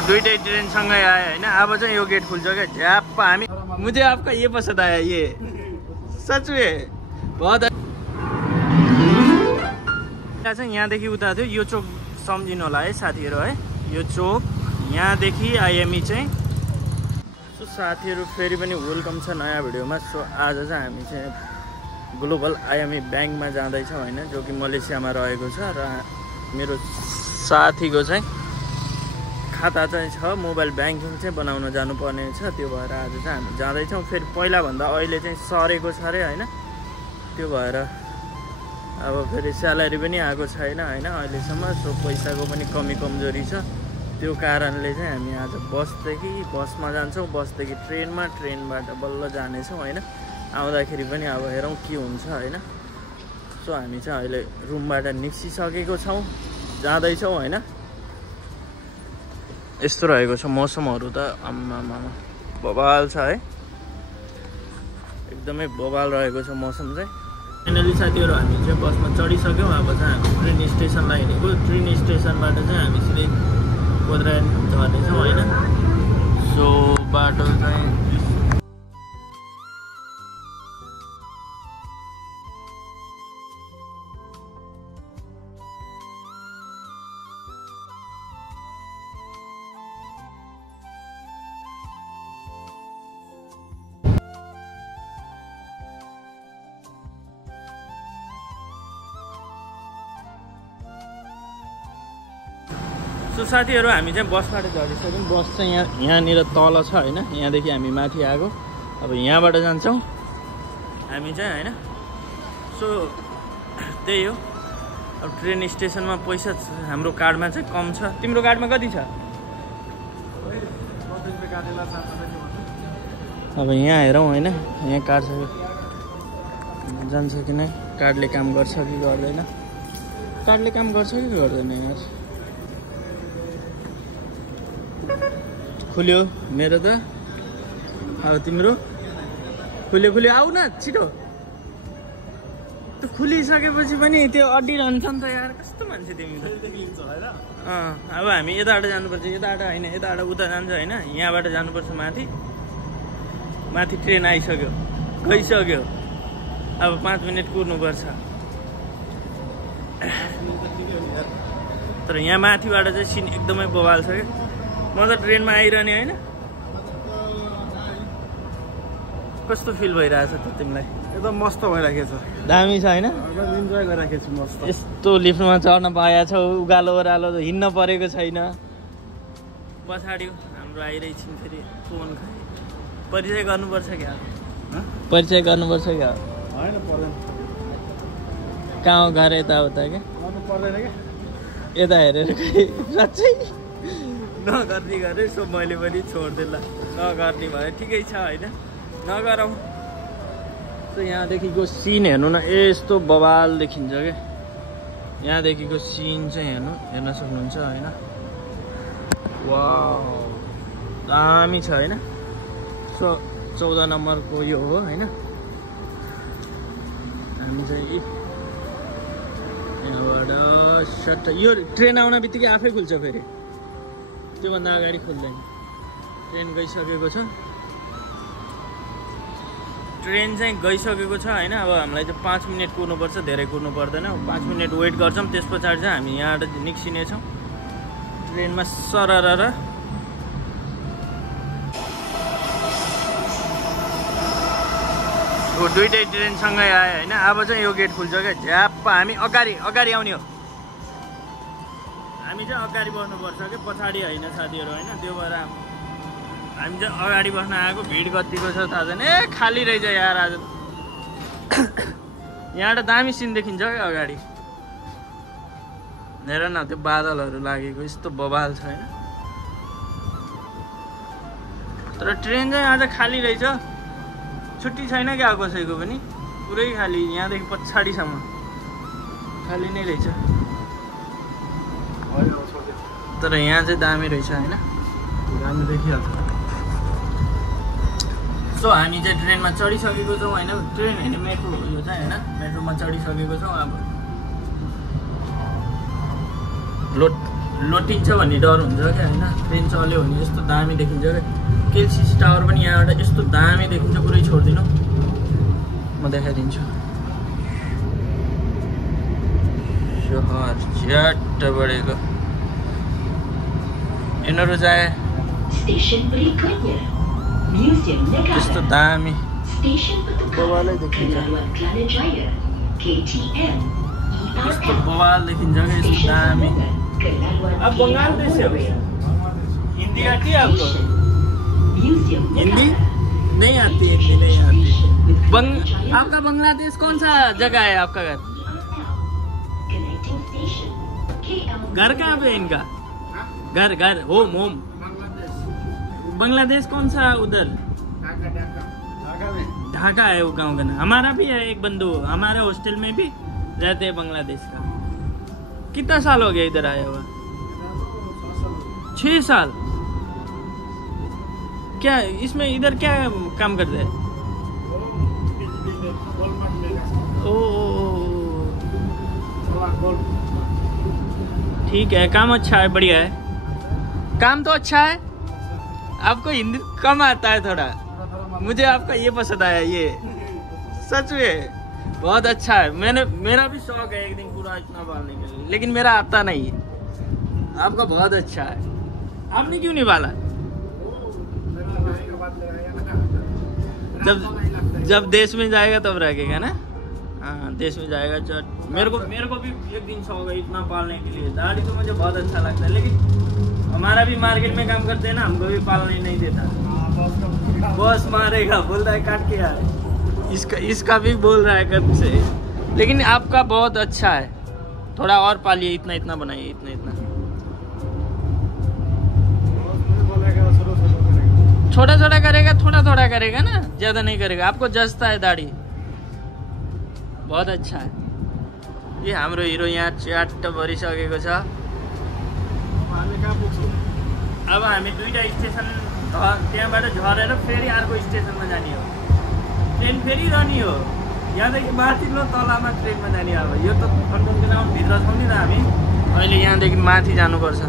दुईटै ट्रेन सँगै आयो होइन। अब चाहिँ यो गेट खुल्छ क्या झ्याप्प हामी। मुझे आपका ये पसंद आया ये सच में बहुत चाहिँ यहाँदेखि उता थियो यो चोक सम्झिनु होला है साथीहरू है। यो चोक यहाँदेखि आइएमई चाहिँ। सो साथीहरू फेरि पनि वेलकम छ नयाँ भिडियोमा। सो आज चाहिँ हामी चाहिँ ग्लोबल आइएमई ब्याङ्कमा जाँदैछौँ होइन, जो कि मलेसियामा रहेको छ। र मेरो साथीको चाहिँ खाता चाहिँ छ, मोबाइल ब्याङ्किङ चाहिँ बनाउन जानुपर्ने छ। त्यो भएर आज चाहिँ हामी जाँदैछौँ। फेरि पहिलाभन्दा अहिले चाहिँ सरेको छ अरे होइन। त्यो भएर अब फेरि स्यालेरी पनि आएको छैन होइन अहिलेसम्म। सो पैसाको पनि कमी कमजोरी छ। त्यो कारणले चाहिँ हामी आज बसमा जान्छौँ, बसदेखि ट्रेनमा, ट्रेनबाट बल्ल जानेछौँ होइन। आउँदाखेरि पनि अब हेरौँ के हुन्छ होइन। सो हामी चाहिँ अहिले रुमबाट निस्किसकेको छौँ, जाँदैछौँ होइन। यस्तो रहेको छ मौसमहरू त आम्मामा बवाल छ है, एकदमै बवाल रहेको छ मौसम चाहिँ। फाइनली साथीहरू हामी चाहिँ बसमा चढिसक्यौँ। अब चाहिँ हामी ट्रेन स्टेसनलाई हिँडेको। ट्रेन स्टेसनबाट चाहिँ हामी सिधै कोद्रान झर्नेछौँ होइन। सो बाटो चाहिँ सो साथीहरू हामी चाहिँ बसबाट झरिसक्यौँ। बस चाहिँ यहाँनिर तल छ होइन। यहाँदेखि हामी माथि आएको। अब यहाँबाट जान्छौँ हामी चाहिँ होइन। सो त्यही हो। अब ट्रेन स्टेसनमा पैसा हाम्रो कार्डमा चाहिँ कम छ। तिम्रो कार्डमा कति छ? अब यहाँ हेरौँ होइन, यहाँ कार्ड छ कि जान्छ कि नै, कार्डले काम गर्छ कि गर्दैन, कार्डले काम गर्छ कि गर्दैन यार। खुल्यो मेरो त। अब तिम्रो खुल्यो आऊ न छिटो। त्यो खुलिसकेपछि पनि त्यो अड्डिरहन्छ नि त यार, कस्तो मान्छे तिमी त। अब हामी यताबाट जानुपर्छ, यताबाट होइन यताबाट उता जान्छ होइन। यहाँबाट जानुपर्छ माथि। माथि ट्रेन आइसक्यो, गइसक्यो। अब 5 मिनट कुर्नुपर्छ। तर यहाँ माथिबाट चाहिँ सिन एकदमै बवाल छ क्या। म त ट्रेनमा आइरहने होइन। कस्तो फिल भइरहेछ त तिमीलाई? एकदम मस्त भइरहेको छ, दामी छ होइन। इन्जोय गरिरहेको छु मस्त। यस्तो लिफ्टमा चढ्न पाएका छौ, उकालो ओह्रालो हिँड्न परेको छैन। पछाडि हाम्रो आइरहेछन् फेरि फोन। परिचय गर्नुपर्छ क्या? परिचय गर्नुपर्छ क्या? होइन पर्दैन। कहाँ हो घर? यताउता क्या? पर्दैन क्या? यता हेरेर साँच्चै नगर्ने गरेँ। सो मैले पनि छोडिदिएँ ल, नगर्ने भयो ठिकै छ होइन, नगरौँ। सो यहाँदेखिको सिन हेर्नु न, यस्तो बवाल देखिन्छ क्या। यहाँदेखिको सिन चाहिँ हेर्न सक्नुहुन्छ होइन। वाउ दामी छ होइन। सो 14 नम्बरको यो हो होइन। हामी चाहिँ यहाँबाट सट्ट यो ट्रेन आउन बित्तिकै आफै खुल्छ, फेरि त्योभन्दा अगाडि खुल्दैन। ट्रेन गइसकेको छ, ट्रेन चाहिँ गइसकेको छ होइन। अब हामीलाई चाहिँ 5 मिनट कुर्नुपर्छ, धेरै कुर्नु पर्दैन। 5 मिनट वेट गर्छौँ, त्यस पछाडि चाहिँ हामी यहाँबाट निस्किनेछौँ ट्रेनमा सरर। दुईटै ट्रेन सँगै आयो होइन। अब चाहिँ यो गेट खुल्छ क्या झ्याप्प हामी अगाडि आउने हो। हामी चाहिँ अगाडि बस्नुपर्छ कि पछाडि होइन साथीहरू होइन। त्यो भएर हामी चाहिँ अगाडि बस्न आएको। भिड कतिको छ थाहा छैन। ए खाली रहेछ यार आज। यहाँबाट दामी सिन देखिन्छ क्या अगाडि। हेर न त्यो बादलहरू लागेको यस्तो बवाल छ होइन। तर ट्रेन चाहिँ आज खाली रहेछ, छुट्टी छैन क्या कसैको पनि, पुरै खाली। यहाँदेखि पछाडिसम्म खाली नै रहेछ। तर यहाँ चाहिँ दामी रहेछ होइन, दामी देखिहाल्छ। सो हामी चाहिँ ट्रेनमा चढिसकेको छौँ होइन। ट्रेन होइन मेट्रो हो यो चाहिँ होइन। मेट्रोमा चढिसकेको छौँ। अब लोटिन्छ भन्ने डर हुन्छ क्या होइन। ट्रेन चल्यो भने यस्तो दामी देखिन्छ क्या। केएलसीसी टावर पनि यहाँबाट यस्तो दामी देखिन्छ, पुरै छोडिदिनु म देखाइदिन्छु। सहर झ्याट्ट बढेको यिनीहरू जाए यस्तो दामी बवालै देखिन्छ, यस्तो बवाल देखिन्छ क्या, यस्तो दामी। अब बंगाल देश है, हिंदी आती है आपको? हिंदी नहीं आती, हिंदी नहीं आती। आपका बांग्लादेश कौन सा जगह है आपका घर? घर कहाँ पे है इनका? घर होम बांग्लादेश कौन सा उधर? ढाका है वो गांव का नाम। हमारा भी है एक बंधु, हमारे हॉस्टल में भी रहते हैं बांग्लादेश का। कितना साल हो गया इधर आया हुआ? 6 साल। क्या इसमें इधर क्या काम करते हैं? ठीक है, काम अच्छा है, बढ़िया है, काम तो अच्छा है। आपको हिंदी कम आता है थोड़ा, मुझे आपका ये पसंद आया, ये सच में बहुत अच्छा है। मेरा भी शौक है एक दिन पूरा इतना पालने के लिए, लेकिन मेरा आता नहीं है। आपका बहुत अच्छा है। आपने क्यों नहीं पाला? जब देश में जाएगा तब रखेगा ना। हाँ, देश में जाएगा। मेरे को भी एक दिन शौक है इतना पालने के लिए। दाढ़ी तो मुझे बहुत अच्छा लगता है, लेकिन हमारा भी मार्केट में काम करते हैं ना, हमको भी पालने नहीं देता। बॉस मारेगा, बोल रहा है काट के यार। इसका भी बोल रहा है कब से, लेकिन आपका बहुत अच्छा है। थोड़ा और पालिए, इतना बनाइए, इतना छोटा करेगा, थोड़ा करेगा ना, ज्यादा नहीं करेगा। आपको जचता है दाढ़ी, बहुत अच्छा है। ये हाम्रो हिरो यहाँ च्याट्ट भरिसकेको छ। अब हामी 2टा स्टेसन त्यहाँबाट झरेर फेरि अर्को स्टेसनमा जाने हो। ट्रेन फेरि रहने हो, यहाँदेखि माथिल्लो तलामा ट्रेनमा जाने। अब यो त कन्ट्रोल ग्राउन्ड भित्र छौँ नि त हामी, अहिले यहाँदेखि माथि जानुपर्छ।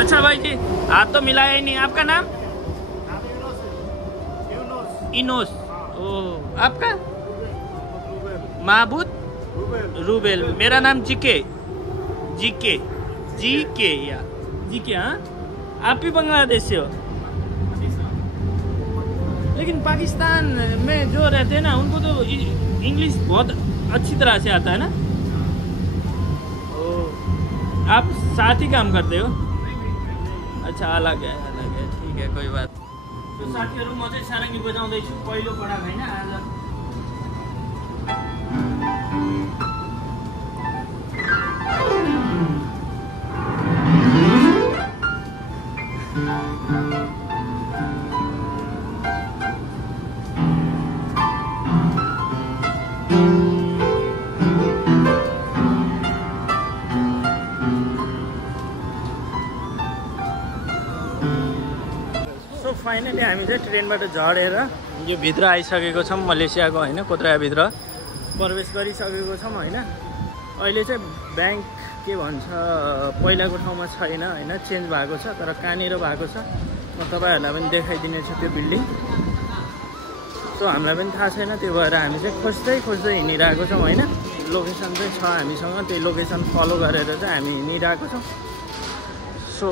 अच्छा भाई जी, हाथ तो मिलाया ही नहीं। आपका नाम? इनोस। ओ, आपका? महबूद रूबेल। मेरा नाम जीके। हाँ, आप भी बांग्लादेश से हो? लेकिन पाकिस्तान में जो रहते हैं ना, उनको तो इंग्लिश बहुत अच्छी तरह से आता है ना। ओ, आप साथ ही काम करते हो? अच्छा, अलग है, ठीक है, कोई बात। तो साथीहरु, म चाहिँ सारङ्गी बजाउँदैछु, पहिलो पढाक हैन आज। फाइनली हामी चाहिँ ट्रेनबाट झरेर यो भित्र आइसकेको छौँ, मलेसियाको होइन, कोत्रायाभित्र प्रवेश गरिसकेको छौँ होइन। अहिले चाहिँ ब्याङ्क के भन्छ पहिलाको ठाउँमा छैन होइन, चेन्ज भएको छ, तर कहाँनिर भएको छ म तपाईँहरूलाई पनि देखाइदिनेछु त्यो बिल्डिङ। सो हामीलाई पनि थाहा छैन, त्यो भएर हामी चाहिँ खोज्दै हिँडिरहेको छौँ होइन। लोकेसन चाहिँ छ हामीसँग, त्यही लोकेसन फलो गरेर चाहिँ हामी हिँडिरहेको छौँ। सो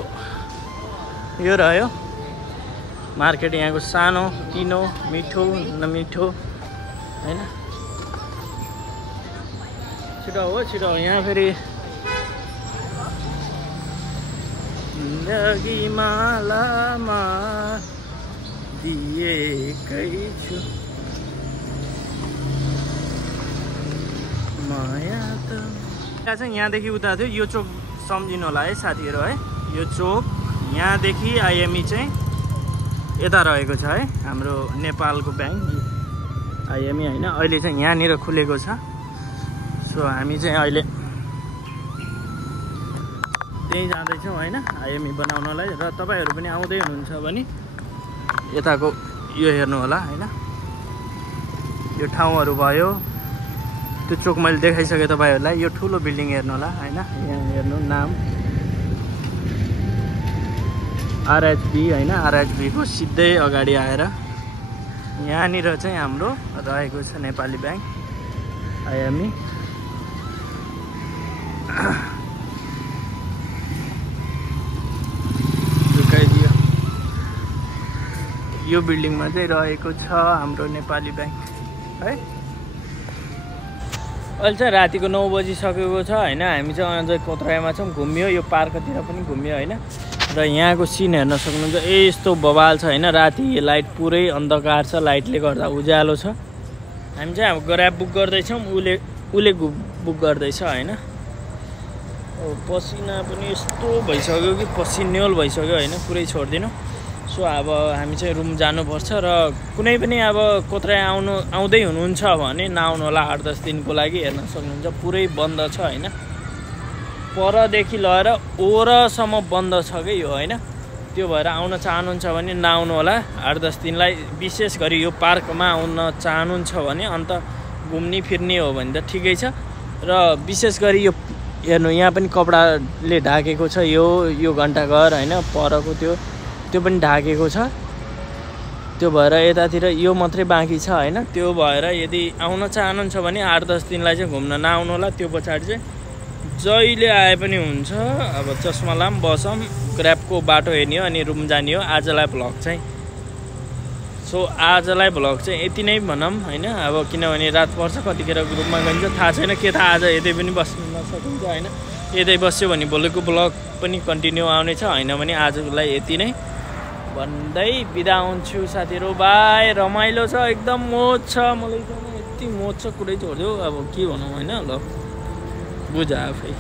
यो रह्यो मार्केट यहाँको, सानो किनो, मिठो नमिठो होइन। छिटो हो यहाँ फेरि जिन्दगी मालामा दिएकै छु माया त। चाहिँ यहाँदेखि उता थियो, यो चोक सम्झिनु होला है साथीहरू है। यो चोक यहाँदेखि आइएमई चाहिँ यता रहेको छ है, हाम्रो नेपालको ब्याङ्क आइएमई होइन। अहिले चाहिँ यहाँनिर खुलेको छ। सो हामी चाहिँ अहिले त्यहीँ जाँदैछौँ होइन, आइएमई बनाउनलाई। र तपाईँहरू पनि आउँदै हुनुहुन्छ भने यताको यो हेर्नु होला होइन। यो ठाउँहरू भयो, त्यो चोक मैले देखाइसकेँ तपाईँहरूलाई। यो ठुलो बिल्डिङ हेर्नु होला होइन, यहाँ हेर्नु नाम आरएचबी होइन, आरएचबीको सिधै अगाडि आएर यहाँनिर चाहिँ हाम्रो रहेको छ नेपाली ब्याङ्क आइएमई। झुकाइदियो। यो बिल्डिङमा चाहिँ रहेको छ हाम्रो नेपाली ब्याङ्क है। अहिले चाहिँ रातिको 9 बजिसकेको छ होइन। हामी चाहिँ अझै कोत्रायामा छौँ, घुम्यो, यो पार्कतिर पनि घुम्यो होइन। र यहाँको सिन हेर्न सक्नुहुन्छ, यस्तो बवाल छ होइन। राति लाइट पुरै अन्धकार छ, लाइटले गर्दा उज्यालो छ। हामी चाहिँ अब ग्राब बुक गर्दैछौँ, उसले बुक गर्दैछ होइन। पसिना पनि यस्तो भइसक्यो कि पसिन्योल भइसक्यो होइन, पुरै छोडिदिनु। सो अब हामी चाहिँ रुम जानुपर्छ। र कुनै पनि अब कोत्राया आउँदै हुनुहुन्छ भने नआउनु होला 8-10 दिनको लागि। हेर्न सक्नुहुन्छ पुरै बन्द छ होइन, परदेखि लगेर ओरसम्म बन्द छ कि यो होइन। त्यो भएर आउन चाहनुहुन्छ भने नआउनु होला 8-10 दिनलाई। विशेष गरी यो पार्कमा आउन चाहनुहुन्छ भने अन्त घुम्ने फिर्ने हो भने त ठिकै छ। र विशेष गरी यो हेर्नु, यहाँ पनि कपडाले ढाकेको छ यो घन्टाघर होइन, परको त्यो पनि ढाकेको छ। त्यो भएर यतातिर यो मात्रै बाँकी छ होइन। त्यो भएर यदि आउन चाहनुहुन्छ भने 8-10 दिनलाई चाहिँ घुम्न नआउनु होला। त्यो पछाडि चाहिँ जहिले आए पनि हुन्छ। अब चस्मा लाम बसौँ, ग्राबको बाटो हेर्ने हो अनि रुम जाने हो। आजलाई भ्लग चाहिँ आजलाई भ्लग चाहिँ यति नै भनौँ होइन। अब किनभने रात पर्छ, कतिखेर ग्रुपमा गइन्छ थाहा छैन के थाहा। आज यतै पनि बस्नु नसकिन्छ होइन। यतै बस्यो भने भोलिको भ्लग पनि कन्टिन्यू आउनेछ, होइन भने आजलाई यति नै भन्दै बिदा हुन्छु साथीहरू। बाई। रमाइलो छ एकदम, मोज छ। मलाई यति मोज छ, कुरै छोडिदियो। अब के भनौँ होइन। ल बुझ आफै।